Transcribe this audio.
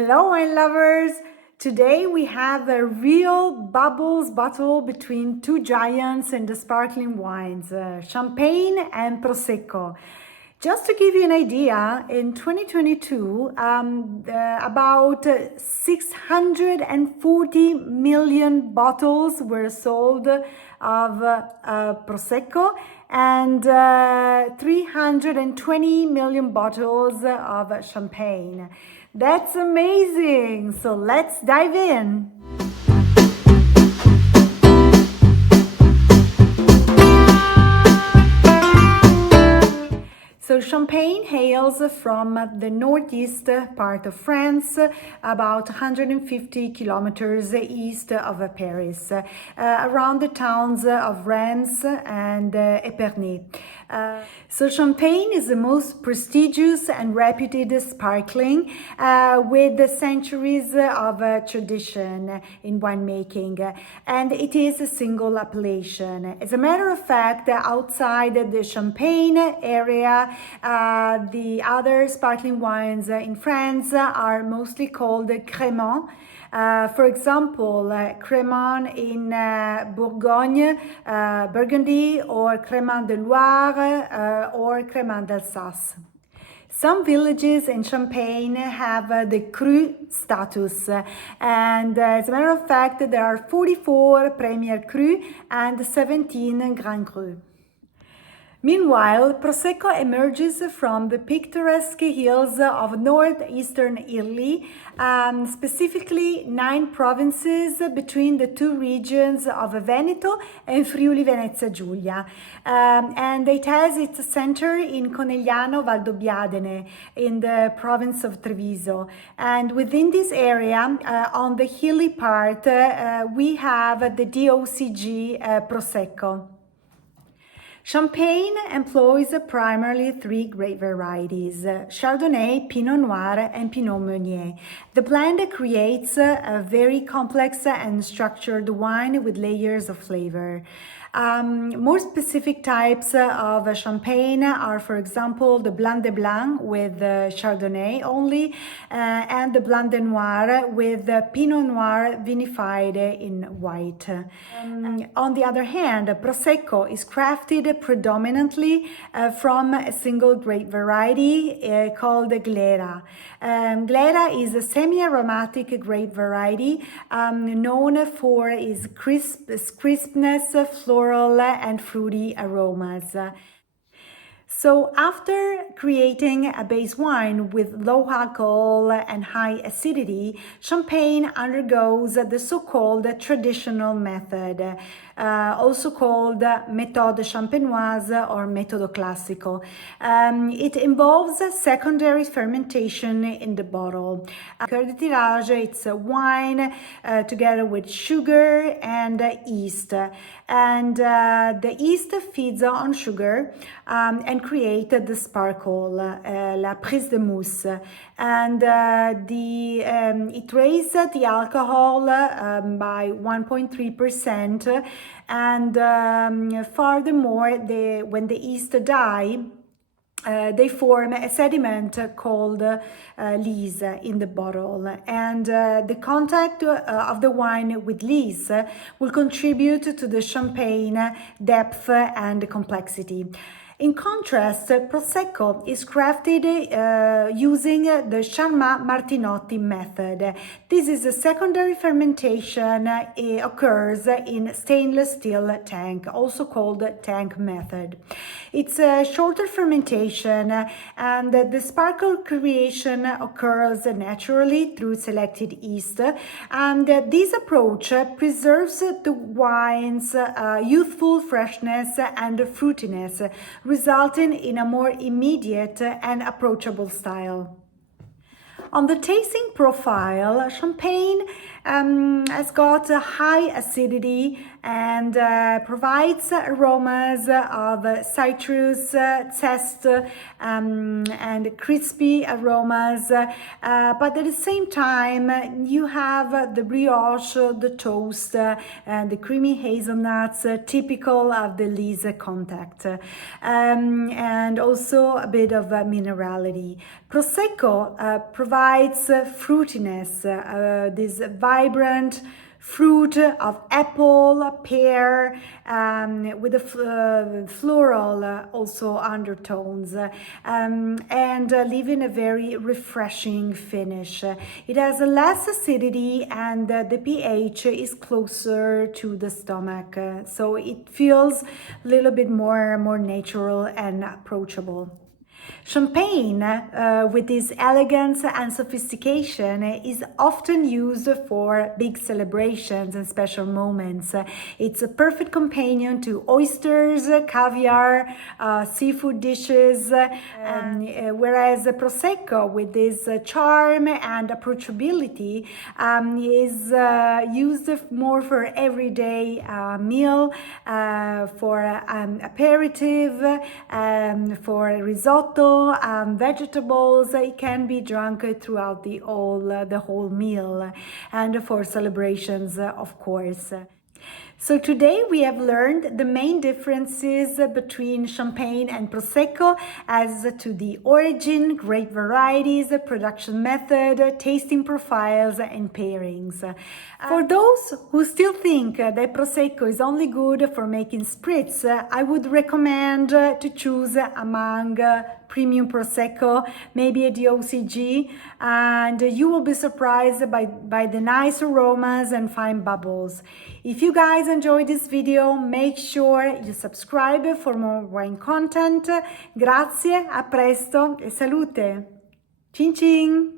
Hello, wine lovers! Today we have a real bubbles battle between two giants in the sparkling wines, Champagne and Prosecco. Just to give you an idea, in 2022, about 640 million bottles were sold of Prosecco and 320 million bottles of champagne. That's amazing! So let's dive in! So Champagne hails from the northeast part of France, about 150 kilometers east of Paris, around the towns of Reims and Épernay. So Champagne is the most prestigious and reputed sparkling with centuries of tradition in winemaking, and it is a single appellation. As a matter of fact, outside the Champagne area, the other sparkling wines in France are mostly called crémant. For example, crémant in Bourgogne, Burgundy, or crémant de Loire or crémant d'Alsace. Some villages in Champagne have the cru status, and as a matter of fact, there are 44 Premier Cru and 17 Grand Cru. Meanwhile, Prosecco emerges from the picturesque hills of northeastern Italy, specifically 9 provinces between the two regions of Veneto and Friuli Venezia Giulia. And it has its center in Conegliano Valdobbiadene in the province of Treviso. And within this area, on the hilly part, we have the DOCG Prosecco. Champagne employs primarily 3 grape varieties, Chardonnay, Pinot Noir, and Pinot Meunier. The blend creates a very complex and structured wine with layers of flavor. More specific types of champagne are, for example, the Blanc de Blanc with Chardonnay only, and the Blanc de Noir with Pinot Noir vinified in white. On the other hand, Prosecco is crafted predominantly from a single grape variety called Glera. Glera is a semi-aromatic grape variety known for its crispness, floral and fruity aromas. So after creating a base wine with low alcohol and high acidity, Champagne undergoes the so-called traditional method, also called méthode champenoise or método classico. It involves secondary fermentation in the bottle. Cœur de tirage, it's wine together with sugar and yeast. And the yeast feeds on sugar and create the sparkle, la prise de mousse. And it raises the alcohol by 1.3%. And furthermore, when the yeast die, they form a sediment called lees in the bottle, and the contact of the wine with lees will contribute to the champagne depth and complexity. In contrast, Prosecco is crafted using the Charmat-Martinotti method. This is a secondary fermentation. It occurs in stainless steel tank, also called tank method. It's a shorter fermentation, and the sparkle creation occurs naturally through selected yeast. And this approach preserves the wine's youthful freshness and fruitiness, resulting in a more immediate and approachable style. On the tasting profile, Champagne has got a high acidity and provides aromas of citrus, zest, and crispy aromas. But at the same time, you have the brioche, the toast, and the creamy hazelnuts, typical of the Lise contact, and also a bit of minerality. Prosecco provides fruitiness, this vibrant fruit of apple, pear, with the floral also undertones, and leaving a very refreshing finish. It has less acidity, and the pH is closer to the stomach, so it feels a little bit more natural and approachable. Champagne, with this elegance and sophistication, is often used for big celebrations and special moments. It's a perfect companion to oysters, caviar, seafood dishes, whereas Prosecco, with this charm and approachability, is used more for everyday meal, for aperitif, for risotto, vegetables. It can be drunk throughout the whole meal, and for celebrations, of course. So today we have learned the main differences between Champagne and Prosecco as to the origin, grape varieties, production method, tasting profiles, and pairings. For those who still think that Prosecco is only good for making spritz, I would recommend to choose among premium Prosecco, maybe a DOCG, and you will be surprised by the nice aromas and fine bubbles. If you guys enjoyed this video, make sure you subscribe for more wine content. Grazie, a presto e salute! Cin cin!